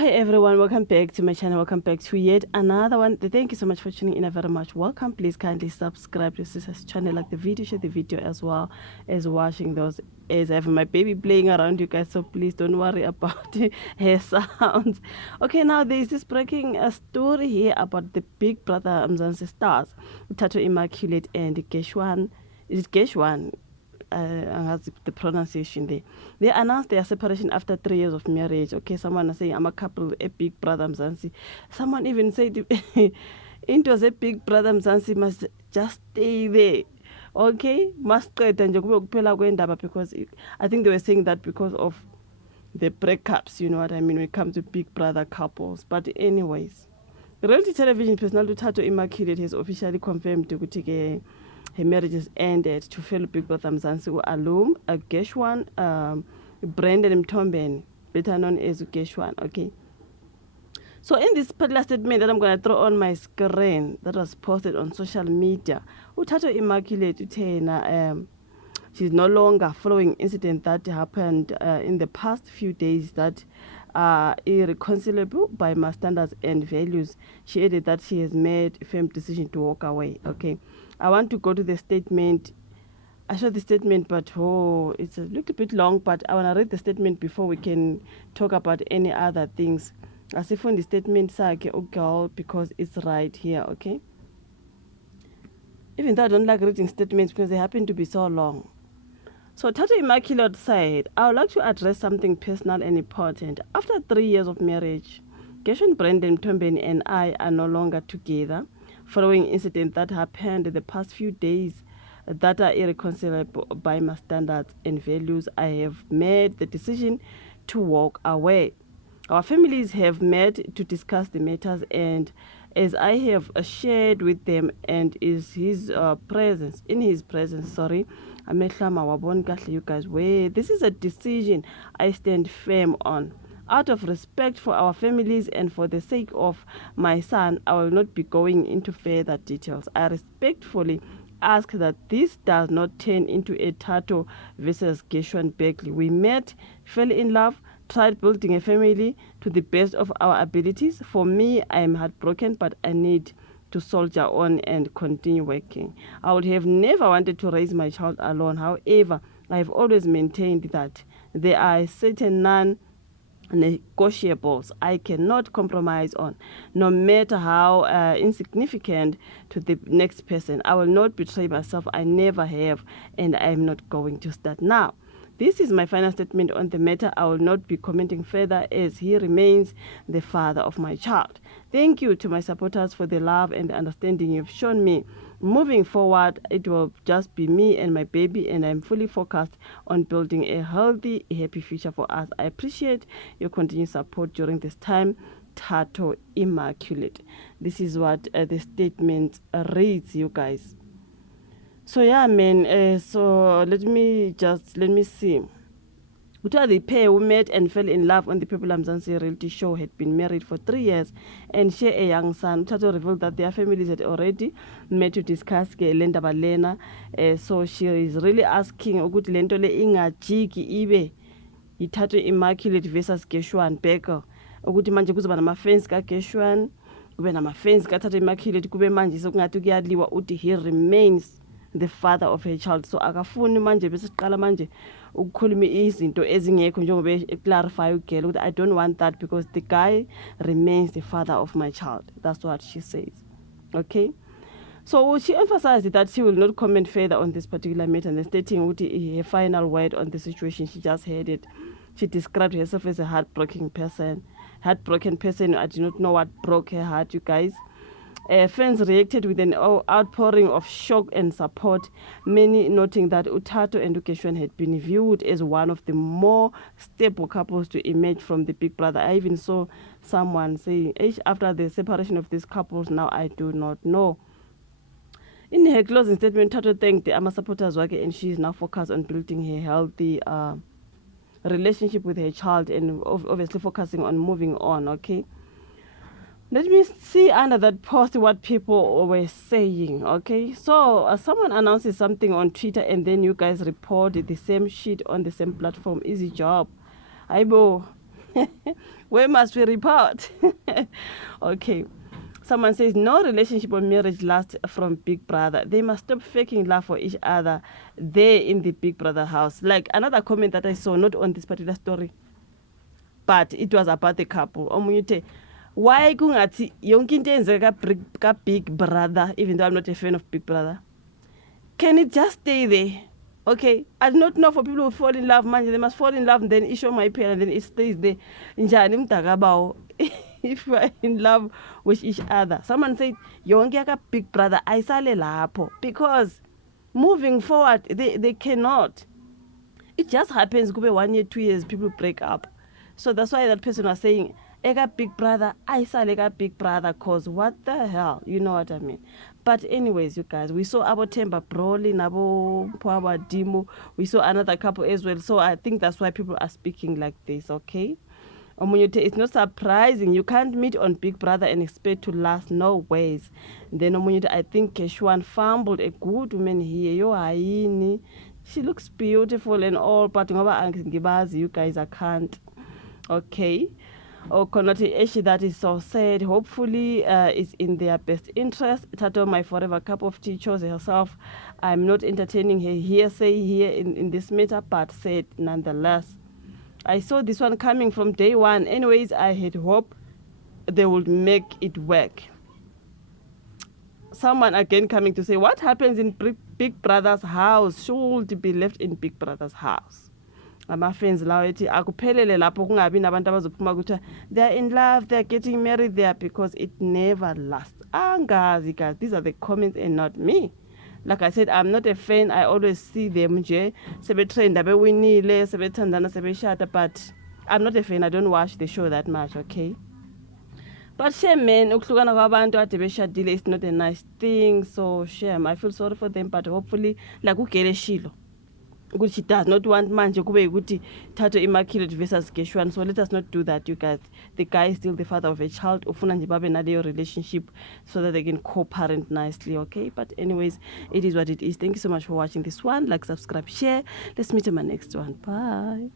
Hi everyone, welcome back to my channel. Welcome back to yet another one. Thank you so much for tuning in very much. Welcome. Please kindly subscribe to this channel, like the video, share the video as well as watching those. As I have my baby playing around you guys, so please don't worry about her sounds. Okay, now there is this breaking story here about the Big Brother Mzansi stars, Tato Immaculate and Geshwan. Is it Geshwan? Has the pronunciation there. They announced their separation after 3 years of marriage. Okay, someone is saying I'm a couple, a big brother Mzansi. Someone even said into a big brother Mzansi must just stay there. Okay, must because I think they were saying that because of the breakups, you know what I mean, when it comes to big brother couples. But anyways, reality television personal Tato Immaculate has officially confirmed to her marriage has ended to fellow Big Brother Mzansi Alum, Geshwan, Brandon Mtombeni, better known as Geshwan. Okay. So in this particular statement that I'm going to throw on my screen that was posted on social media, Tato Immaculate Utena, she's no longer following incident that happened in the past few days that are irreconcilable by my standards and values. She added that she has made a firm decision to walk away. Okay, I want to go to the statement. I showed the statement, but it's a little bit long, but I want to read the statement before we can talk about any other things. As if on the statement sakhe girl, because it's right here. Okay, even though I don't like reading statements because they happen to be so long. So Tato Immaculate said, I would like to address something personal and important. After 3 years of marriage, Gershon Brandon Mtombeni and I are no longer together following incident that happened the past few days that are irreconcilable by my standards and values. I have made the decision to walk away. Our families have met to discuss the matters, and as I have shared with them and is his presence, in his presence, sorry, amehlama wabona kahle you guys, where this is a decision I stand firm on. Out of respect for our families and for the sake of my son, I will not be going into further details. I respectfully ask that this does not turn into a Tato versus Geshwan Beckley. We met, fell in love, tried building a family to the best of our abilities. For me, I am heartbroken, but I need to soldier on and continue working. I would have never wanted to raise my child alone. However, I have always maintained that there are certain negotiables I cannot compromise on, no matter how insignificant to the next person. I will not betray myself. I never have, and I am not going to start now. This is my final statement on the matter. I will not be commenting further as he remains the father of my child. Thank you to my supporters for the love and understanding you've shown me. Moving forward, it will just be me and my baby, and I'm fully focused on building a healthy, happy future for us. I appreciate your continued support during this time. Tato Immaculate. This is what the statement reads, you guys. So yeah, man. So let me see. The pair who met and fell in love on the People Mzansi reality show had been married for 3 years and share a young son. Tato revealed that their families had already met to discuss Lenda Balena. So she is really asking ukuthi lento le ingajiki ibe Tato Immaculate versus Geshwan Becker. Ukuthi manje kuzoba nama-fans kaGeshwan, kube nama-fans kaTato Immaculate, kube manje sokungathi kuyadliwa uthi he remains the father of her child. So akafuni manje bese siqala manje ukukhuluma izinto ezingekho njengoba eclarify ugel ukuthi I don't want that because the guy remains the father of my child. That's what she says. Okay, so she emphasized that she will not comment further on this particular matter, and stating her final word on the situation. She just heard it. She described herself as a heartbroken person. I do not know what broke her heart, you guys. Fans reacted with an outpouring of shock and support, many noting that Tato and Geshwan had been viewed as one of the more stable couples to emerge from the Big Brother. I even saw someone saying, after the separation of these couples, now I do not know. In her closing statement, Tato thanked the AMA supporters work, and she is now focused on building her healthy relationship with her child and obviously focusing on moving on. Okay. Let me see under that post what people were saying. Okay, so someone announces something on Twitter and then you guys report the same shit on the same platform. Easy job. Aibo. Where must we report? Okay. Someone says, no relationship or marriage lasts from Big Brother. They must stop faking love for each other there in the Big Brother house. Like another comment that I saw, not on this particular story, but it was about the couple. Omunye why kungathi yonke into eyenzeka ka Big Brother, even though I'm not a fan of Big Brother, can it just stay there? Okay, I do not know for people who fall in love, man, they must fall in love and then issue my pain and then it stays there. Njani mtakabawo if you are in love with each other. Someone said, yonke ka Big Brother ayisale lapho, because moving forward they cannot. It just happens kube 1 year, 2 years people break up. So that's why that person was saying eka Big Brother ayisale ka Big Brother, cause what the hell, you know what I mean. But anyways, you guys, we saw Abo Themba Broly, Nabo Pwaba Dimo. We saw another couple as well. So I think that's why people are speaking like this, okay? It's not surprising. You can't meet on Big Brother and expect to last. No ways. Then I think Keshwan fumbled a good woman here. Yo Haini. She looks beautiful and all, but you guys, I can't. Okay. Or Konoti Eshi, that is so sad. Hopefully it's in their best interest. Tato, my forever cup of tea, chose herself. I'm not entertaining her hearsay here in this matter, but said nonetheless. I saw this one coming from day one. Anyways, I had hope they would make it work. Someone again coming to say, what happens in Big Brother's house should be left in Big Brother's house. Ama-fans lawo ethi akuphelele lapho kungabi nabantu abazophuma ukuthi they're in love, they're getting married there, because it never lasts. Angazi guys, these are the comments and not me. Like I said, I'm not a fan. I always see them nje sebetrenda bewinile sebethandana sebeshada, but I'm not a fan. I don't watch the show that much, okay? But shame, man, ukuhlukana kwabantu ade beshadile is not a nice thing. So shame, I feel sorry for them, but hopefully like uGele Shilo, she does not want manje kube ukuthi Thato Immaculate versus Keshwan. So let us not do that, you guys. The guy is still the father of a child. Ufuna nje babe naleyo relationship so that they can co-parent nicely, okay? But anyways, it is what it is. Thank you so much for watching this one. Like, subscribe, share. Let's meet in my next one. Bye.